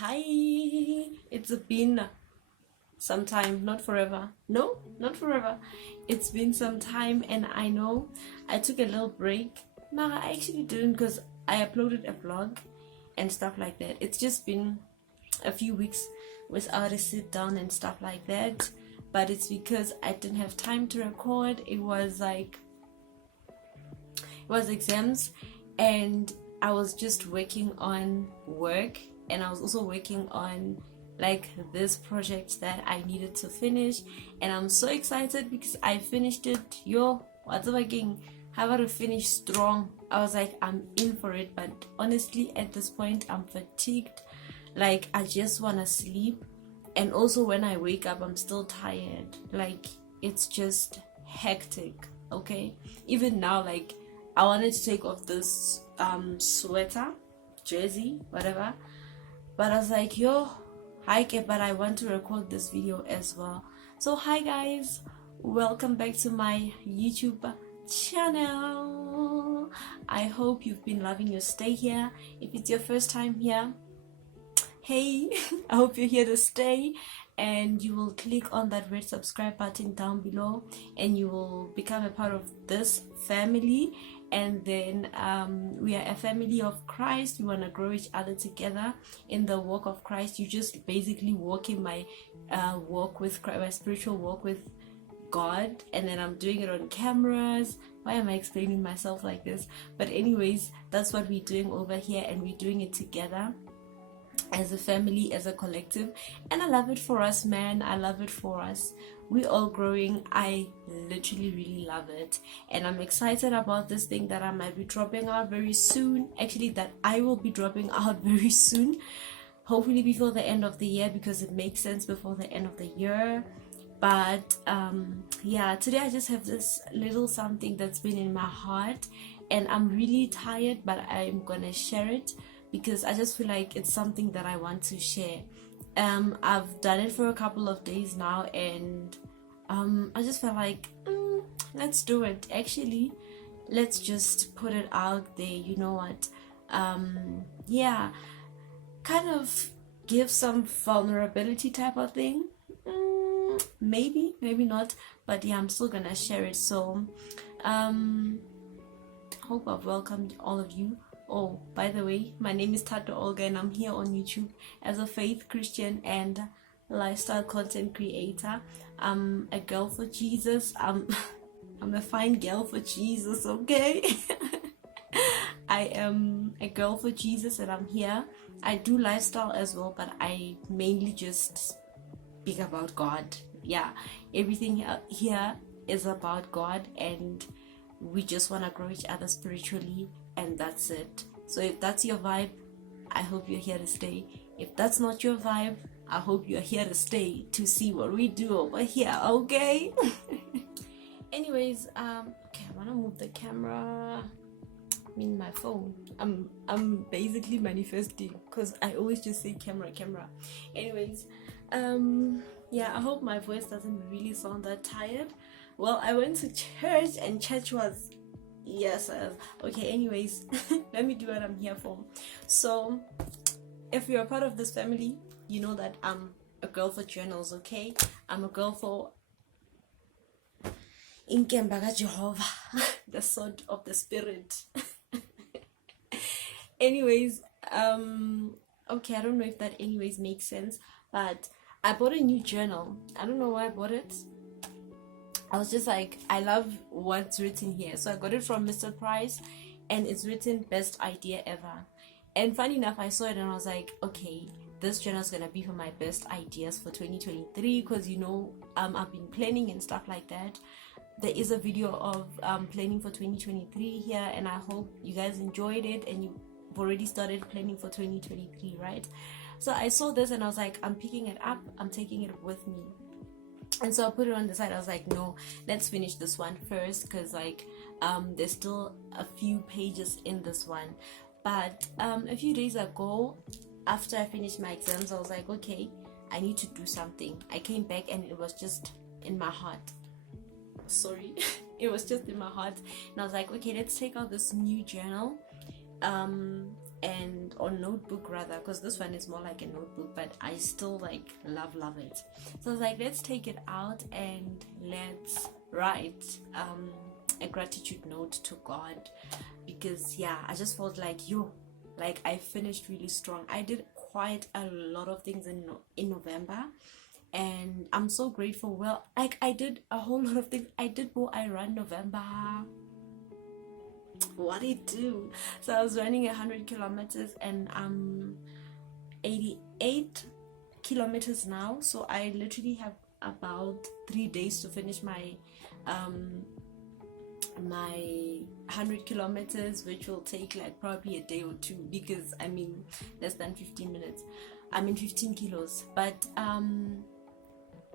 Hi, it's been some time, not forever. No, not forever. It's been some time, and I know I took a little break. No, I actually didn't, because I uploaded a vlog and stuff like that. It's just been a few weeks without a sit down and stuff like that, but it's because I didn't have time to record. It was exams, and I was just working on work, and I was also working on like this project that I needed to finish, and I'm so excited because I finished it. Yo, what's working? How about to finish strong? I was like, I'm in for it, but honestly at this point I'm fatigued. Like, I just want to sleep, and also when I wake up I'm still tired. Like, it's just hectic. Okay, even now, like, I wanted to take off this sweater, jersey, whatever, but I was like, yo, hi, but I want to record this video as well. So hi guys, welcome back to my YouTube channel. I hope you've been loving your stay here. If it's your first time here, hey, I hope you're here to stay, and you will click on that red subscribe button down below, and you will become a part of this family. And then we are a family of Christ. We want to grow each other together in the walk of Christ. You just basically walk in my walk with Christ, my spiritual walk with God, and then I'm doing it on cameras. Why am I explaining myself like this? But anyways, that's what we're doing over here, and we're doing it together as a family, as a collective, and I love it for us, man. I love it for us. We all growing. I literally really love it, and I'm excited about this thing that I might be dropping out very soon. Actually, that I will be dropping out very soon, hopefully before the end of the year, because it makes sense before the end of the year. But yeah, today I just have this little something that's been in my heart, and I'm really tired, but I'm gonna share it because I just feel like it's something that I want to share. I've done it for a couple of days now, and I just felt like let's do it. Actually, let's just put it out there. You know what? Yeah, kind of give some vulnerability type of thing. Maybe not, but yeah, I'm still gonna share it. So hope I've welcomed all of you. Oh, by the way, my name is Thato Olga, and I'm here on YouTube as a faith Christian and lifestyle content creator. I'm a girl for Jesus. I'm a fine girl for Jesus, okay? I am a girl for Jesus, and I'm here. I do lifestyle as well, but I mainly just speak about God. Yeah, everything here is about God, and we just want to grow each other spiritually, and that's it. So if that's your vibe, I hope you're here to stay. If that's not your vibe, I hope you're here to stay to see what we do over here, okay? Anyways, okay, I want to move the camera. I mean my phone. I'm basically manifesting because I always just say camera. Anyways, yeah, I hope my voice doesn't really sound that tired. Well, I went to church, and church was okay. Anyways, let me do what I'm here for. So if you're a part of this family, you know that I'm a girl for journals, okay? I'm a girl for Inkembaga Jehovah, the sword of the spirit. Anyways, okay, I don't know if that anyways makes sense, but I bought a new journal. I don't know why I bought it. I was just like, I love what's written here, so I got it from Mr. Price, and it's written best idea ever. And funny enough, I saw it and I was like, okay, this journal is gonna be for my best ideas for 2023, because you know, I've been planning and stuff like that. There is a video of planning for 2023 here, and I hope you guys enjoyed it and you've already started planning for 2023, right? So I saw this and I was like, I'm picking it up, I'm taking it with me. And so I put it on the side. I was like, no, let's finish this one first, because like there's still a few pages in this one. But a few days ago, after I finished my exams, I was like, okay, I need to do something. I came back and it was just in my heart. Sorry, it was just in my heart, and I was like, okay, let's take out this new journal and or notebook rather, because this one is more like a notebook, but I still like love it. So I was like, let's take it out and let's write a gratitude note to God, because yeah, I just felt like like I finished really strong. I did quite a lot of things in November, and I'm so grateful. Well, like I did a whole lot of things. I run November. What did I do? So I was running 100 kilometers, and I'm 88 kilometers now. So I literally have about 3 days to finish my my 100 kilometers, which will take like probably a day or two, because I mean less than 15 minutes. I mean 15 kilos. But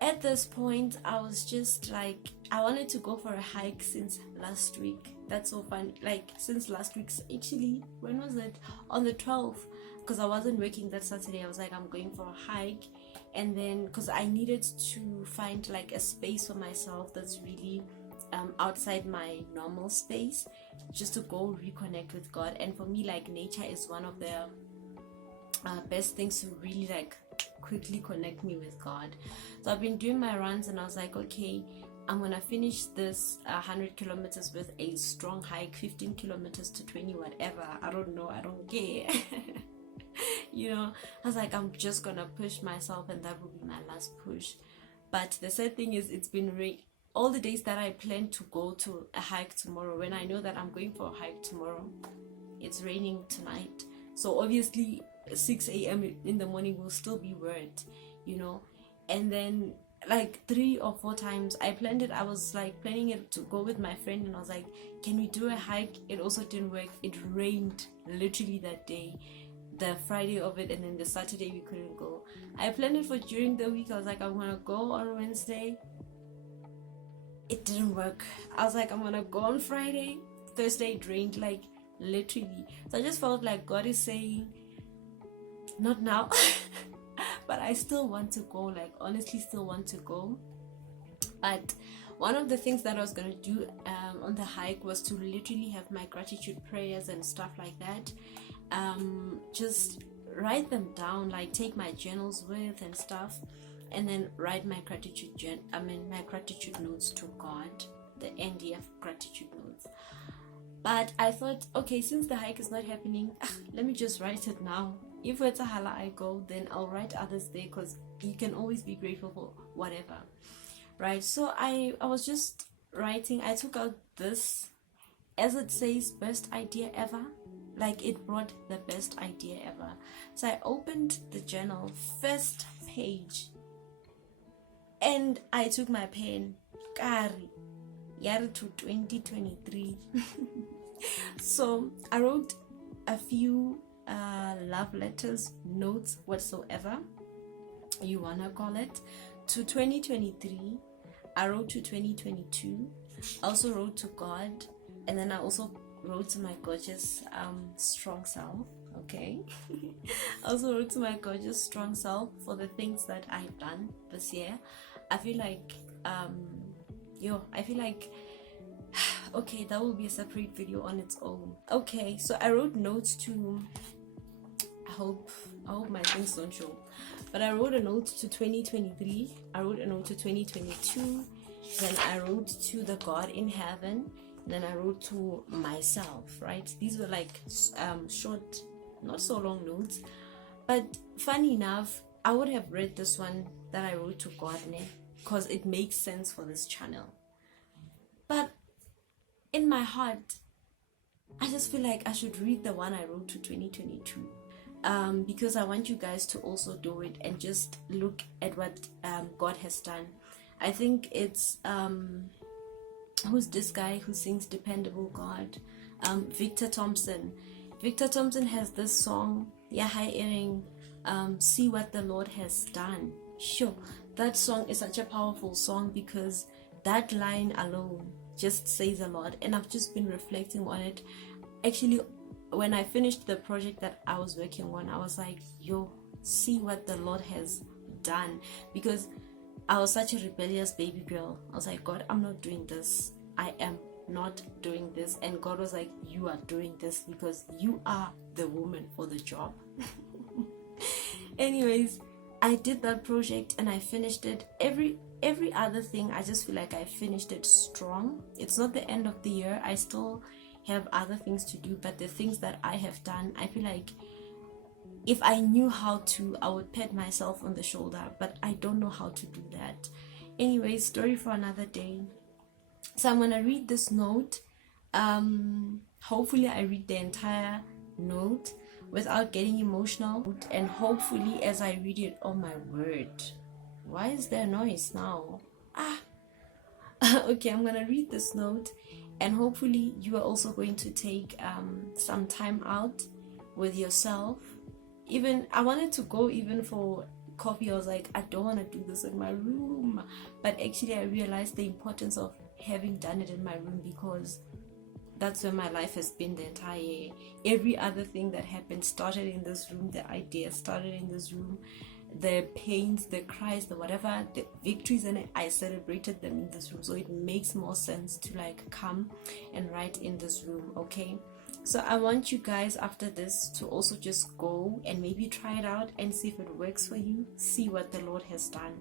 at this point, I was just like, I wanted to go for a hike since last week. That's so fun. Like since last week's, actually, when was it? On the 12th, because I wasn't working that Saturday. I was like, I'm going for a hike, and then because I needed to find like a space for myself that's really outside my normal space, just to go reconnect with God. And for me, like nature is one of the best things to really like quickly connect me with God. So I've been doing my runs, and I was like, okay, I'm gonna finish this 100 kilometers with a strong hike, 15 kilometers to 20, whatever, I don't know, I don't care. You know, I was like, I'm just gonna push myself, and that will be my last push. But the sad thing is, it's been all the days that I plan to go to a hike tomorrow, when I know that I'm going for a hike tomorrow, it's raining tonight. So obviously 6 a.m. in the morning will still be wet, you know. And then like 3 or 4 times I planned it. I was like planning it to go with my friend, and I was like, can we do a hike? It also didn't work. It rained literally that day, the Friday of it, and then the Saturday we couldn't go. I planned it for during the week. I was like, I'm gonna go on Wednesday. It didn't work. I was like, I'm gonna go on Friday. Thursday it rained, like literally. So I just felt like God is saying, not now. But I still want to go, like honestly still want to go. But one of the things that I was going to do on the hike was to literally have my gratitude prayers and stuff like that. Just write them down, like take my journals with and stuff, and then write my gratitude my gratitude notes to God, the NDF gratitude notes. But I thought, okay, since the hike is not happening, let me just write it now. If it's a hala I go, then I'll write others there, because you can always be grateful for whatever, right? So I was just writing. I took out this, as it says, best idea ever. Like it brought the best idea ever. So I opened the journal, first page, and I took my pen, Kari, year to 2023. So I wrote a few love letters, notes, whatsoever you wanna call it, to 2023. I wrote to 2022. I also wrote to God, and then I also wrote to my gorgeous strong self. Okay. I also wrote to my gorgeous strong self for the things that I've done this year. I feel like okay, that will be a separate video on its own. Okay, so I wrote notes to I hope my things don't show. But I wrote a note to 2023. I wrote a note to 2022. Then I wrote to the God in heaven. Then I wrote to myself, right? These were like short, not so long notes. But funny enough, I would have read this one that I wrote to God, because it makes sense for this channel. But in my heart, I just feel like I should read the one I wrote to 2022. Because I want you guys to also do it and just look at what God has done. I think it's who's this guy who sings Dependable God? Victor Thompson. Victor Thompson has this song, See What the Lord Has Done. Sure, that song is such a powerful song because that line alone just says a lot, and I've just been reflecting on it. Actually, when I finished the project that I was working on, I was like, yo, see what the Lord has done, because I was such a rebellious baby girl. I was like, God, I'm not doing this. I am not doing this. And God was like, you are doing this because you are the woman for the job. Anyways, I did that project and I finished it. Every other thing, I just feel like I finished it strong. It's not the end of the year. I still have other things to do, but the things that I have done, I feel like if I knew how to, I would pat myself on the shoulder, but I don't know how to do that. Anyway, story for another day. So I'm gonna read this note. Hopefully I read the entire note without getting emotional, and hopefully as I read it, oh my word, why is there noise now? Okay, I'm gonna read this note, and hopefully you are also going to take some time out with yourself. Even I wanted to go even for coffee. I was like, I don't want to do this in my room, but actually I realized the importance of having done it in my room, because that's where my life has been the entire year. Every other thing that happened started in this room. The ideas started in this room, the pains, the cries, the whatever, the victories, and I celebrated them in this room. So it makes more sense to like come and write in this room. Okay, so I want you guys after this to also just go and maybe try it out and see if it works for you. See what the Lord has done,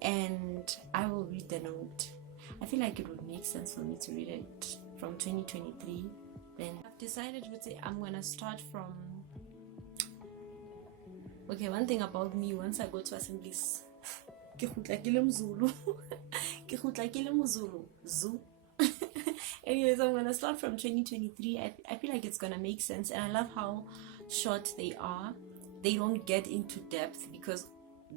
and I will read the note. I feel like it would make sense for me to read it from 2023. Then I've decided I'm gonna start from, okay, one thing about me, once I go to assemblies, anyways, I'm gonna start from 2023. I feel like it's gonna make sense, and I love how short they are. They don't get into depth, because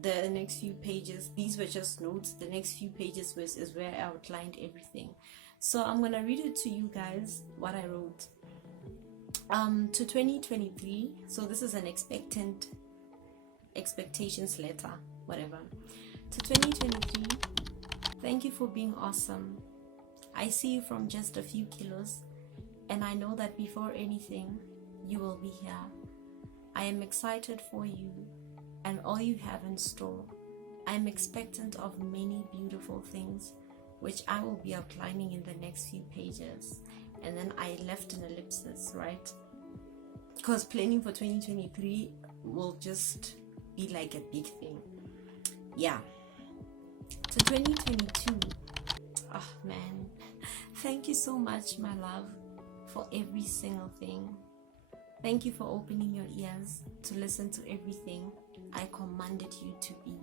the next few pages, these were just notes. The next few pages is where I outlined everything. So I'm gonna read it to you guys what I wrote to 2023. So this is an expectations letter, whatever. To 2023, thank you for being awesome. I see you from just a few kilos, and I know that before anything, you will be here. I am excited for you and all you have in store. I am expectant of many beautiful things, which I will be outlining in the next few pages. And then I left an ellipsis, right? Because planning for 2023 will just be like a big thing. Yeah. So 2022, oh man, thank you so much, my love, for every single thing. Thank you for opening your ears to listen to everything I commanded you to be,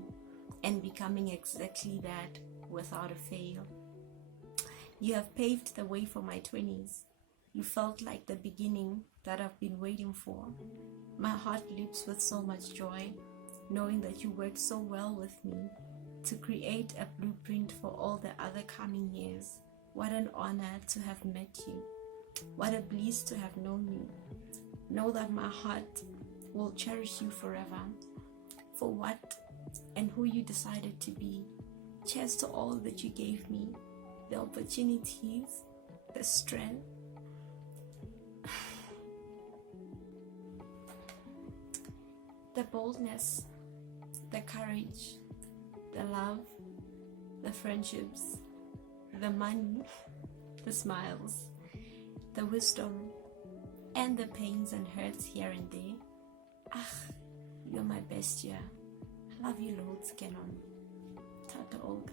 and becoming exactly that without a fail. You have paved the way for my 20s. You felt like the beginning that I've been waiting for. My heart leaps with so much joy, knowing that you worked so well with me to create a blueprint for all the other coming years. What an honor to have met you. What a bliss to have known you. Know that my heart will cherish you forever for what and who you decided to be. Cheers to all that you gave me, the opportunities, the strength, the boldness, the courage, the love, the friendships, the money, the smiles, the wisdom, and the pains and hurts here and there. You're my best year. I love you loads, Canon. Thato Olga.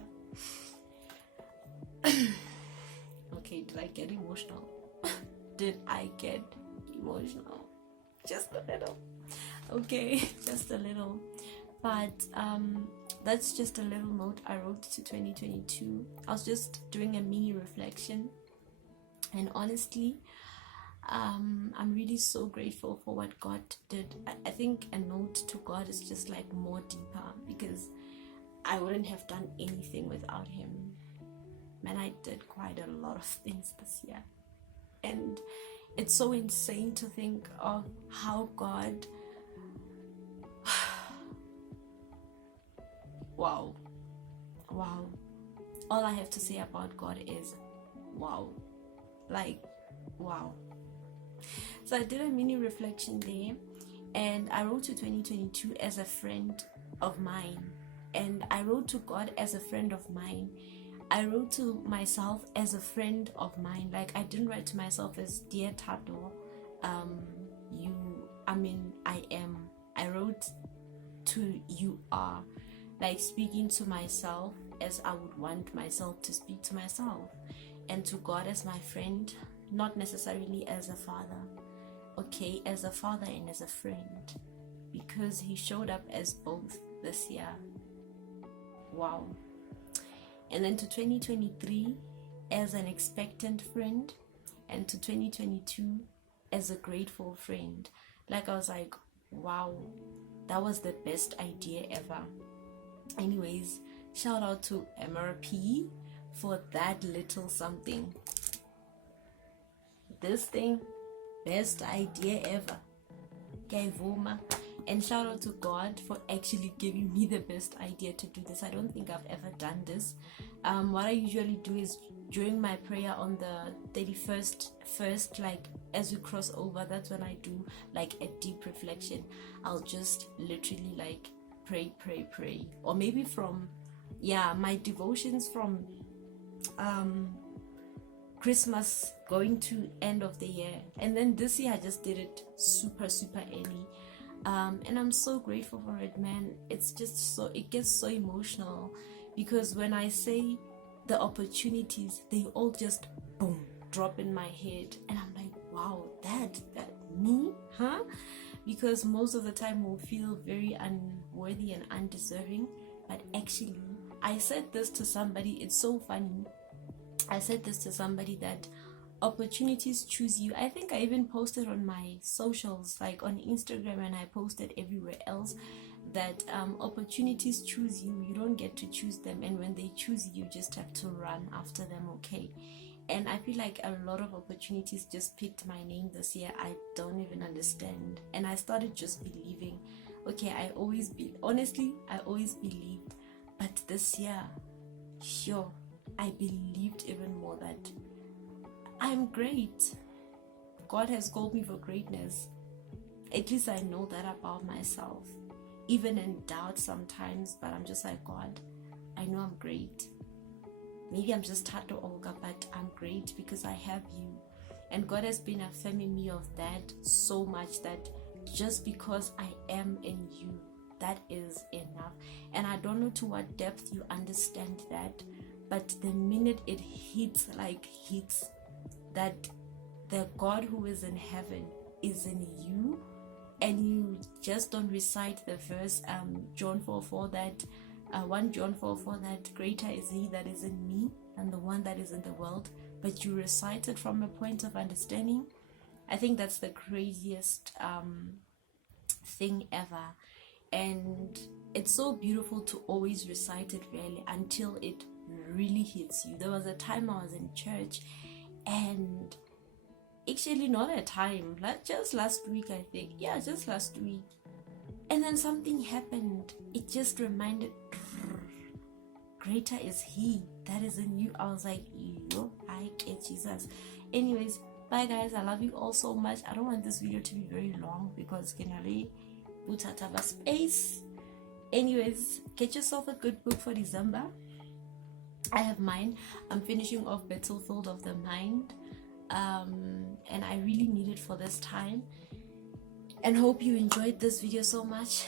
Okay, did I get emotional? Did I get emotional? Just a little. Okay, just a little. But that's just a little note I wrote to 2022. I was just doing a mini reflection, and honestly, I'm really so grateful for what God did. I think a note to God is just like more deeper, because I wouldn't have done anything without him. Man, I did quite a lot of things this year, and it's so insane to think of how God wow. All I have to say about God is wow. Like, wow. So I did a mini reflection there, and I wrote to 2022 as a friend of mine, and I wrote to God as a friend of mine. I wrote to myself as a friend of mine. Like, I didn't write to myself as dear Thato, I am. I wrote to you are, like speaking to myself as I would want myself to speak to myself, and to God as my friend, not necessarily as a father. Okay, as a father and as a friend, because he showed up as both this year. Wow. And then to 2023 as an expectant friend, and to 2022 as a grateful friend. Like, I was like, wow, that was the best idea ever. Anyways, shout out to MRP for that little something. This thing, best idea ever. Kaivoma. And shout out to God for actually giving me the best idea to do this. I don't think I've ever done this. What I usually do is during my prayer on the 31st, like as we cross over, that's when I do like a deep reflection. I'll just literally like pray. Or maybe from, my devotions from Christmas going to end of the year. And then this year I just did it super early. And I'm so grateful for it, man. It's just it gets so emotional, because when I say the opportunities, they all just boom, drop in my head, and I'm like, wow, that me, huh? Because most of the time we'll feel very unworthy and undeserving, but actually, I said this to somebody, it's so funny. I said this to somebody that opportunities choose you. I think I even posted on my socials, like on Instagram, and I posted everywhere else, that opportunities choose you. You don't get to choose them, and when they choose you, you just have to run after them. Okay. And I feel like a lot of opportunities just picked my name this year. I don't even understand, and I started just believing. Okay, I always believed, but this year, sure, I believed even more that I'm great. God has called me for greatness. At least I know that about myself. Even in doubt sometimes, but I'm just like, God, I know I'm great. Maybe I'm just Thato Olga, but I'm great because I have you. And God has been affirming me of that so much, that just because I am in you, that is enough. And I don't know to what depth you understand that, but the minute it hits that the God who is in heaven is in you, and you just don't recite the verse John 4:4, that 1 John 4:4, that greater is he that is in me than the one that is in the world, but you recite it from a point of understanding. I think that's the craziest thing ever. And it's so beautiful to always recite it really until it really hits you. There was a time I was in church, and actually not a time, like just last week, I think. Yeah, just last week. And then something happened. It just reminded, greater is he that is in you. I was like, yo, I get Jesus. Anyways, bye guys. I love you all so much. I don't want this video to be very long because generally butataba space. Anyways, get yourself a good book for December. I have mine. I'm finishing off Battlefield of the Mind. And I really need it for this time. and hope you enjoyed this video so much.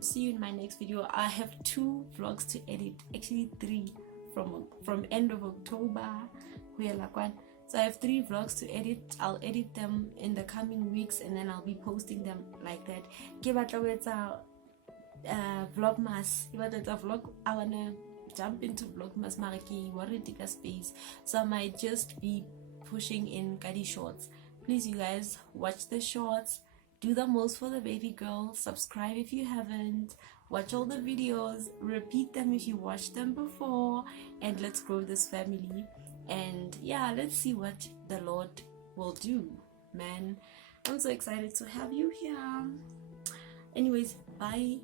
See you in my next video. I have 2 vlogs to edit, actually 3, from end of October. So I have 3 vlogs to edit. I'll edit them in the coming weeks, and then I'll be posting them like that. Vlogmas. I wanna jump into Vlogmas Mariki, Waridika space. So I might just be pushing in Kadi shorts. Please, you guys, watch the shorts. Do the most for the baby girl. Subscribe if you haven't. Watch all the videos. Repeat them if you watched them before. And let's grow this family. And yeah, let's see what the Lord will do. Man, I'm so excited to have you here. Anyways, bye.